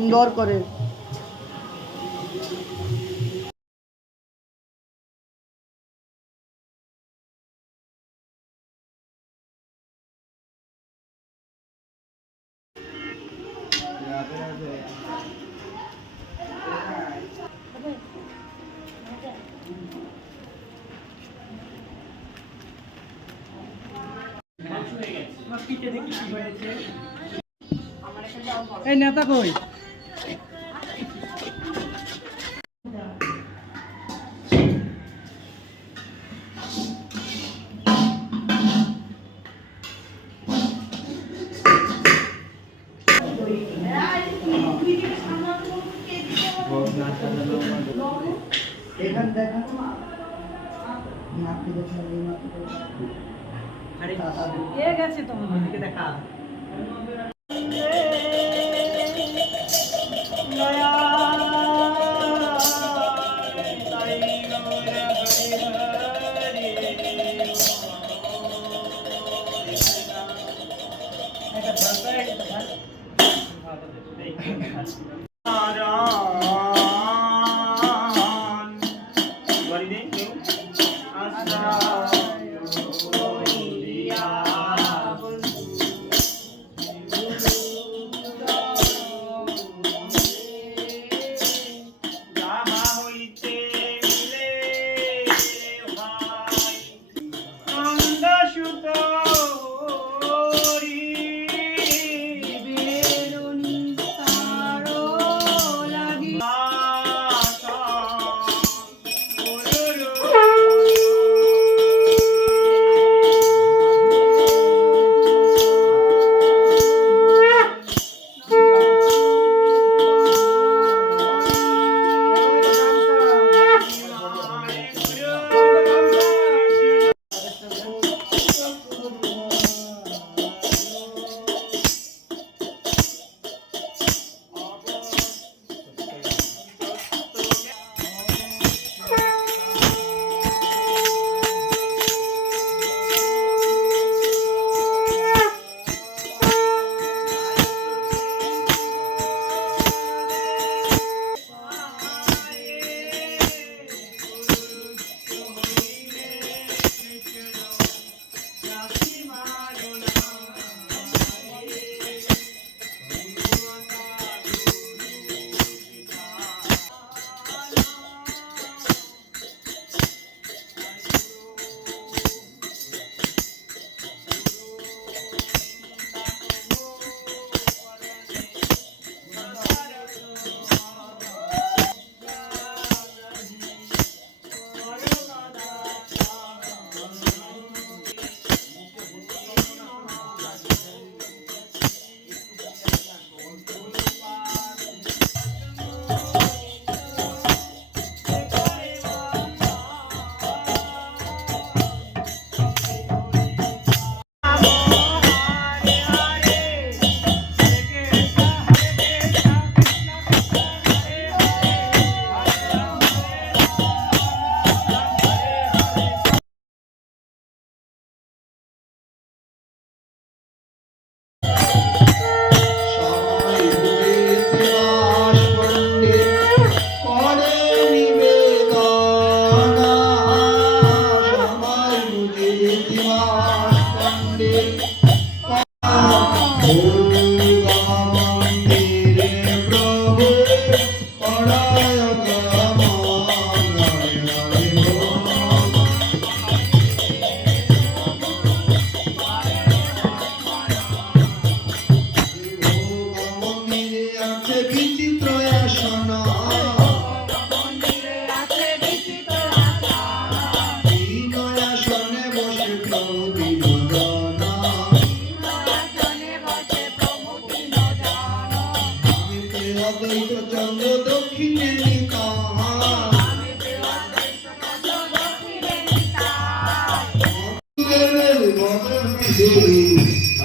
সুন্দর করে। এই নেতা কই? এখানে দেখানো গেছে তোমার দেখা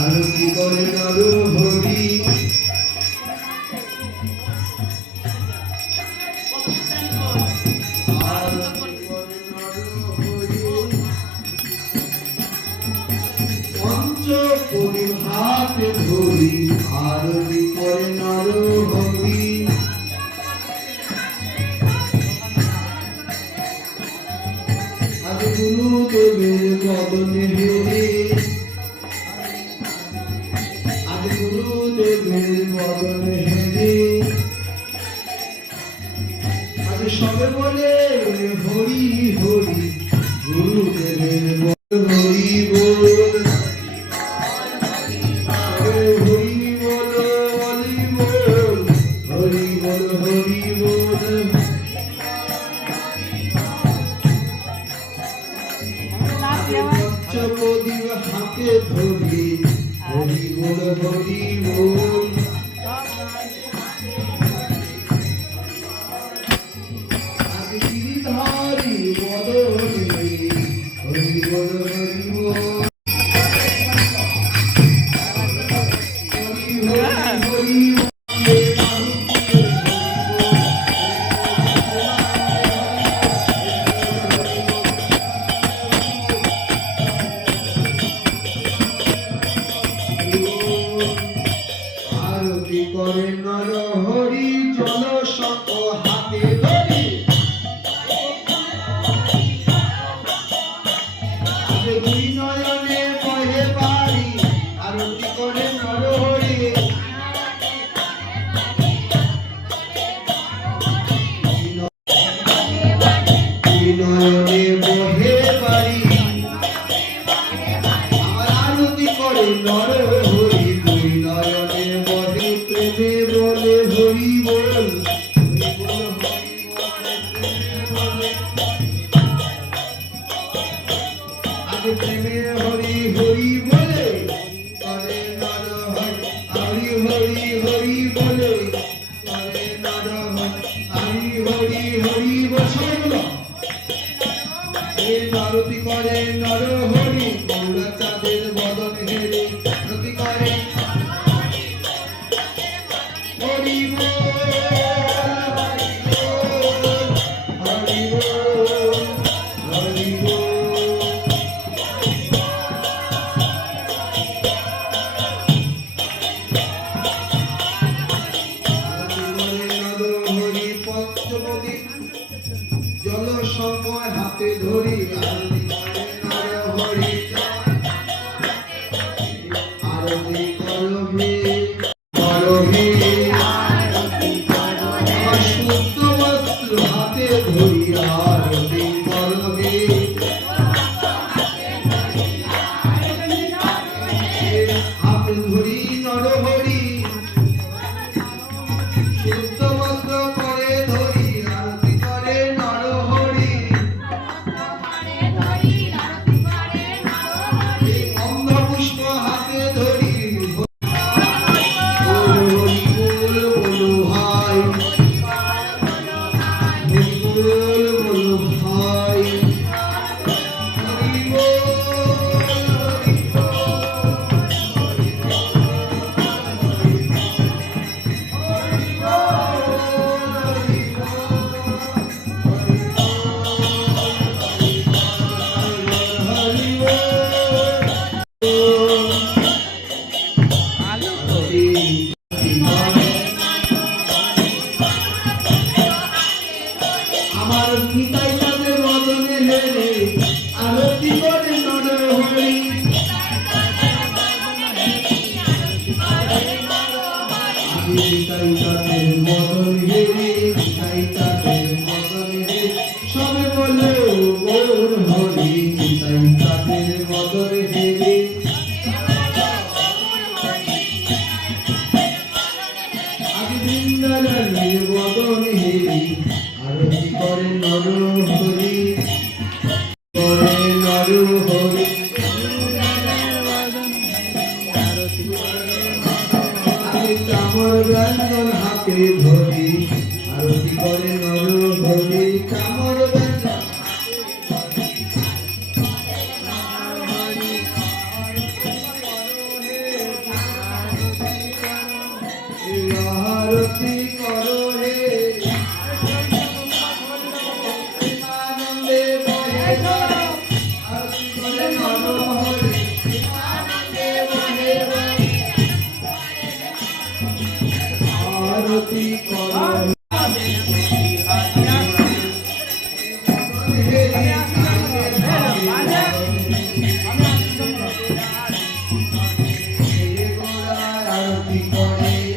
আরতি করে নর হরি পঞ্চ পরি হাতে ধরি আরতি করে নর হরি গুরুদেবের বদন হেরে আজ সবে বলে হরি হরি গুরুদেবের বদন হরি বল হরি বল হরি বল হরি বল পঞ্চপ্রদীপ হাতে ধরি হরি বল হরি বল আজ গিরিধারী বদনে হরি বল হরি বল হরি হরি হরি আরতি করে নর হরি জল শঙ্খ হাতে ধরি আগে দুই নয়নে বহে বাড়ি আরতি করে নর হরি দুই নয়নে বহে বাড়ি আমার আরতি করে নর হরি দুই নয়নে বহে প্রেমে বলে হরি বল আগে প্রেমে হরি হরি বলে করে নর হরি হরি হরি বলে করে নর হরি হরি হরি বল সবাই বলো আরতি করে নর হরি গৌরা চাঁদের বদন হেরে আরতি করে হরি বল হরি বল হরি বল আরতি করে নর হরি পঞ্চপ্রদীপ জল সময় হাতে ধরি আরতি করে নর হরি আরতি করবে করবে আমার শুদ্ধ বস্ত্র হাতে ধরি আরতি করবে হাতে ধরি নর হরি শুদ্ধ বস্ত্র করে ধরি আরতি করে নর হরি অন্ধ পুষ্প হাতে ধরি হরি বল বলো ভাই হরি বল বলো ভাই হরি বল হরি আমার পিতাই তাদের বদনে হেরে আরতি করে নর হরি আমি পিতাই তাদের বদন হেরে পিতাই তাদের বদন হেরে সবে বলে ওর হরি পিতাই তাদের বদন হেরে আজ বৃন্দাবনের বদন হেরে আরতি করে নর হরি করে নর হরি আমি চামর ব্যঞ্জন হাতে ধরি আরতি করে নর হরি চামর ব্যঞ্জন আরতি করো হে আনন্দে বহে বাড়ি আরতি করে নর হরি আনন্দে বহে বাড়ি আরতি করো আরতি করে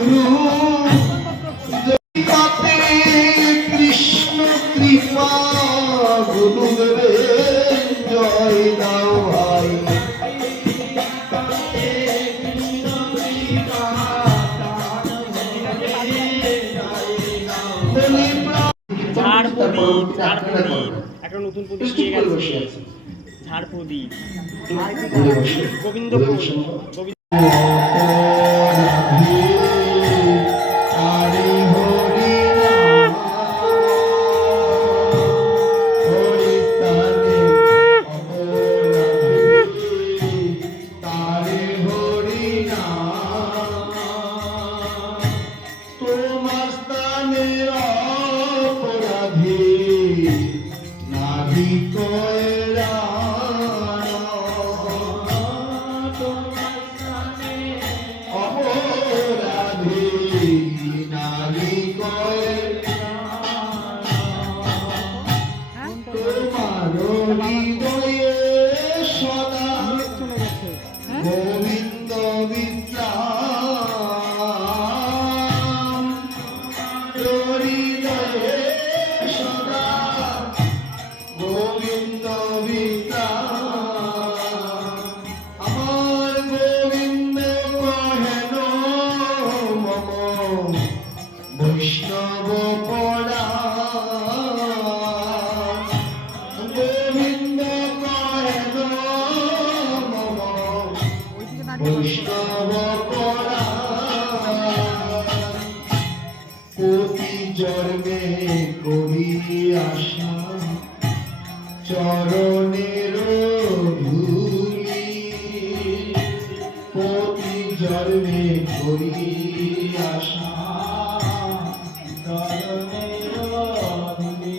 গুরু তাতে কৃষ্ণ কৃপা গুরুদেবের জয় দাও ভাই ঝাড় প্রদীপ একটা নতুন প্রদীপ দিয়ে গেছে ঝাড় প্রদীপ গোবিন্দপুর গোবিন্দ বিশ্রাম হৃদয়ে সদা গোবিন্দ বিশ্রাম আমার গোবিন্দ কহেন মম বৈষ্ণব পরা গোবিন্দ কহেন মম বৈষ্ণব পরা প্রতি জন্মে করি আশা চরণের ধূলি প্রতি জন্মে করি আশা চরণের ধূলি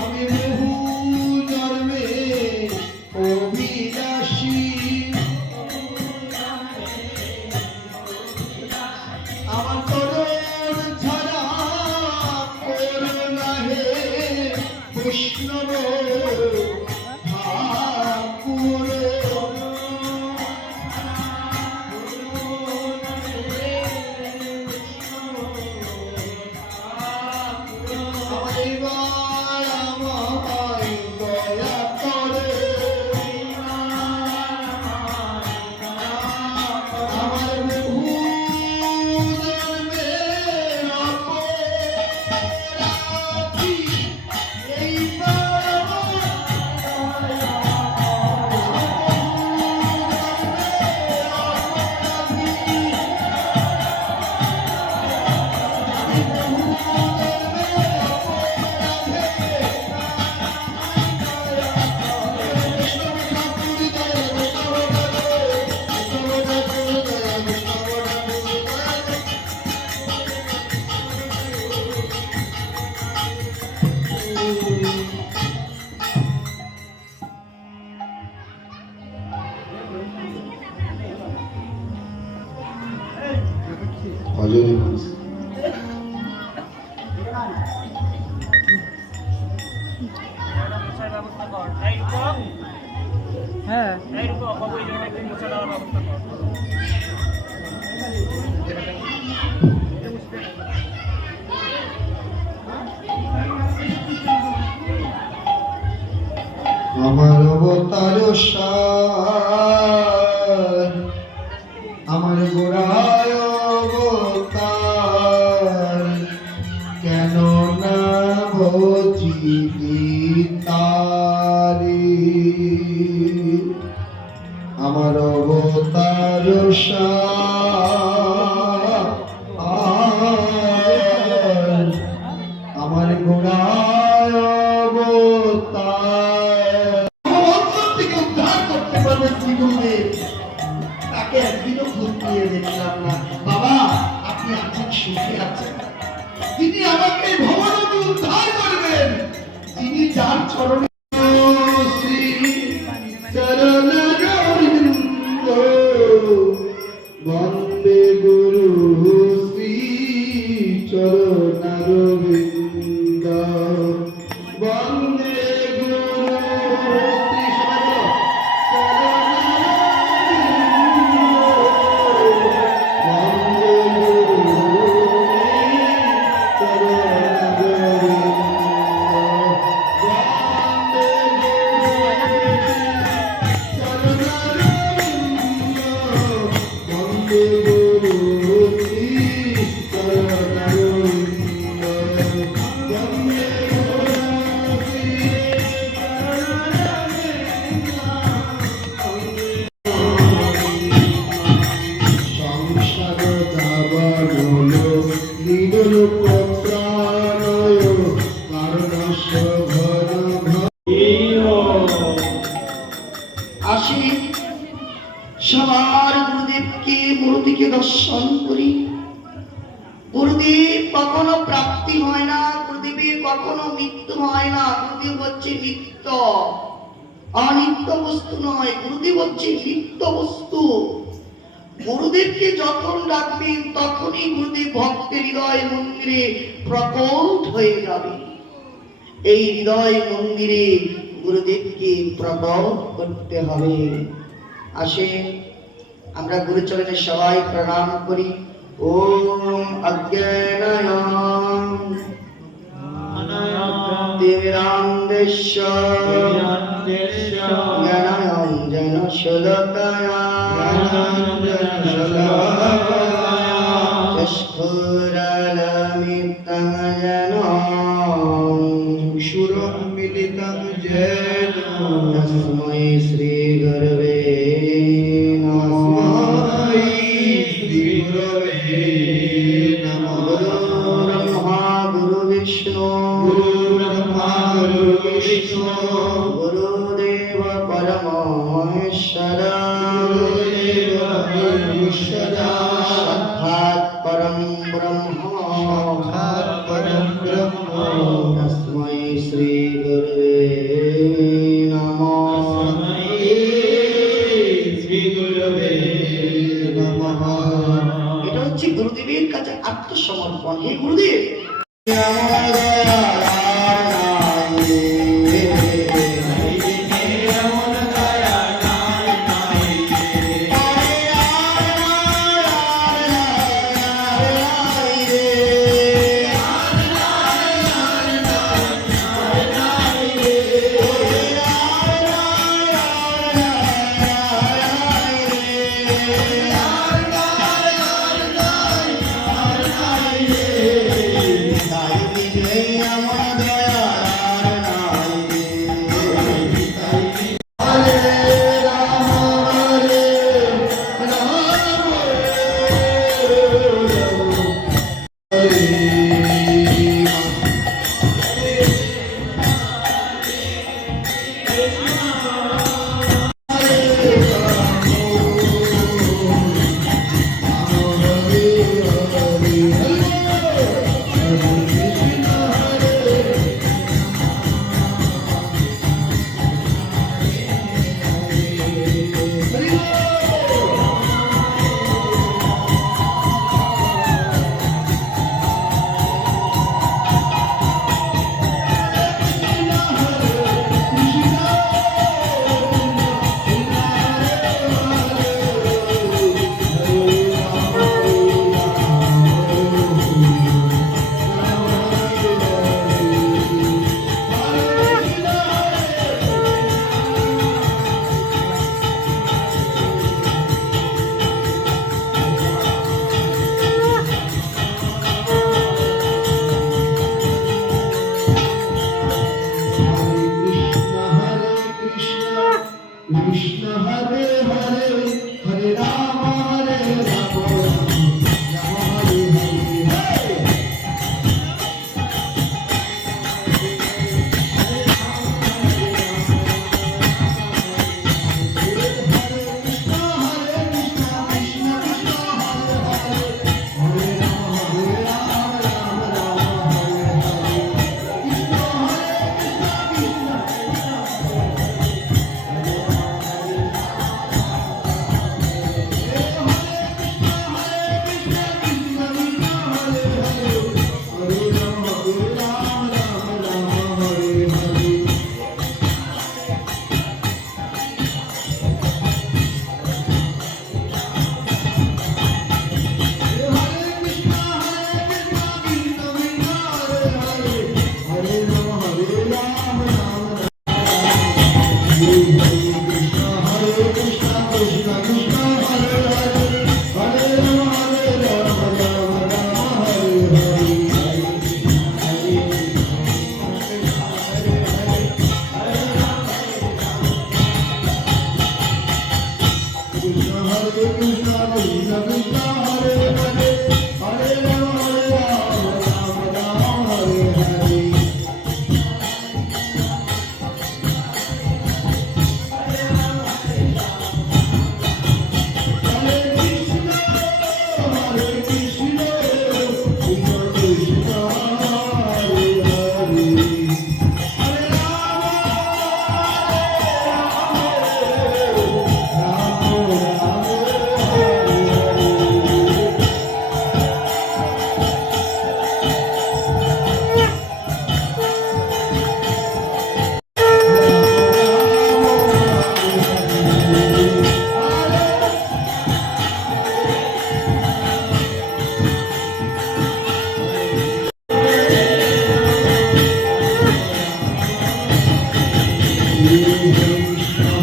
আমি বহু জন্মে অভিলাষী আমার তরুণ ছাড়া করুণা হে বৈষ্ণব ঠাকুর ভজনে মানুষ হ্যাঁ আমার অবতার সার আমার গোড়ায় অবতার কেন না ভজিবি তারি আমার অবতার আমার গোড়ায় অবতার অন্তর থেকে উদ্ধার করতে পারবে শ্রীগুরুদেব। তাকে একদিনও খোঁজ নিয়ে দেখলাম না। বাবা, আপনি আছেন, সুখে আছেন? যিনি আমাকে ভবনকে উদ্ধার করবেন, যিনি যার চরণে শ্রী চরণ গোবিন্দ বন্দে গুরু শ্রী চরণ গোবিন্দ বন্দে গুরু শ্রী আসি সবার গুরুদেবকে মূর্তিকে দর্শন করি। গুরুদেব কখনো প্রাপ্তি হয় না, গুরুদেবের কখনো মৃত্যু হয় না। গুরুদেব হচ্ছে নিত্য, অনিত্য বস্তু নয়। গুরুদেব হচ্ছে নিত্য বস্তু। গুরুদেবকে যখন ডাকবেন তখনই গুরুদেব ভক্তের হৃদয় মন্দিরে প্রকট হয়ে যাবে। এই হৃদয় মন্দিরে গুরুদেবকে প্রকট করতে হবে। আসে আমরা গুরুচরণে সবাই প্রণাম করি। ওম অজ্ঞানায়াম তিমিরান্ধস্য জ্ঞানাঞ্জন শলাকয়া চক্ষুরালমিতং যেন চক্ষুরং মিলিতং যেন তস্मै শ্রী গুরবে নমঃ। শ্রী গুরবে নমঃ। গুরু ব্রহ্মা গুরু বিষ্ণু গুরুদেব পরম মহেশ্বর সাক্ষাৎ পরম ব্রহ্ম তস্मै শ্রী গুরবে নমঃ। এটা হচ্ছে গুরুদেবের কাছে আত্মসমর্পণ। হে গুরুদেব, কৃষ্ণ হরে হরে হরে রাম হরে রাম রাম হরে Hare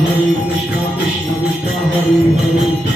Hare Krishna, Krishna Krishna, Hare Hare.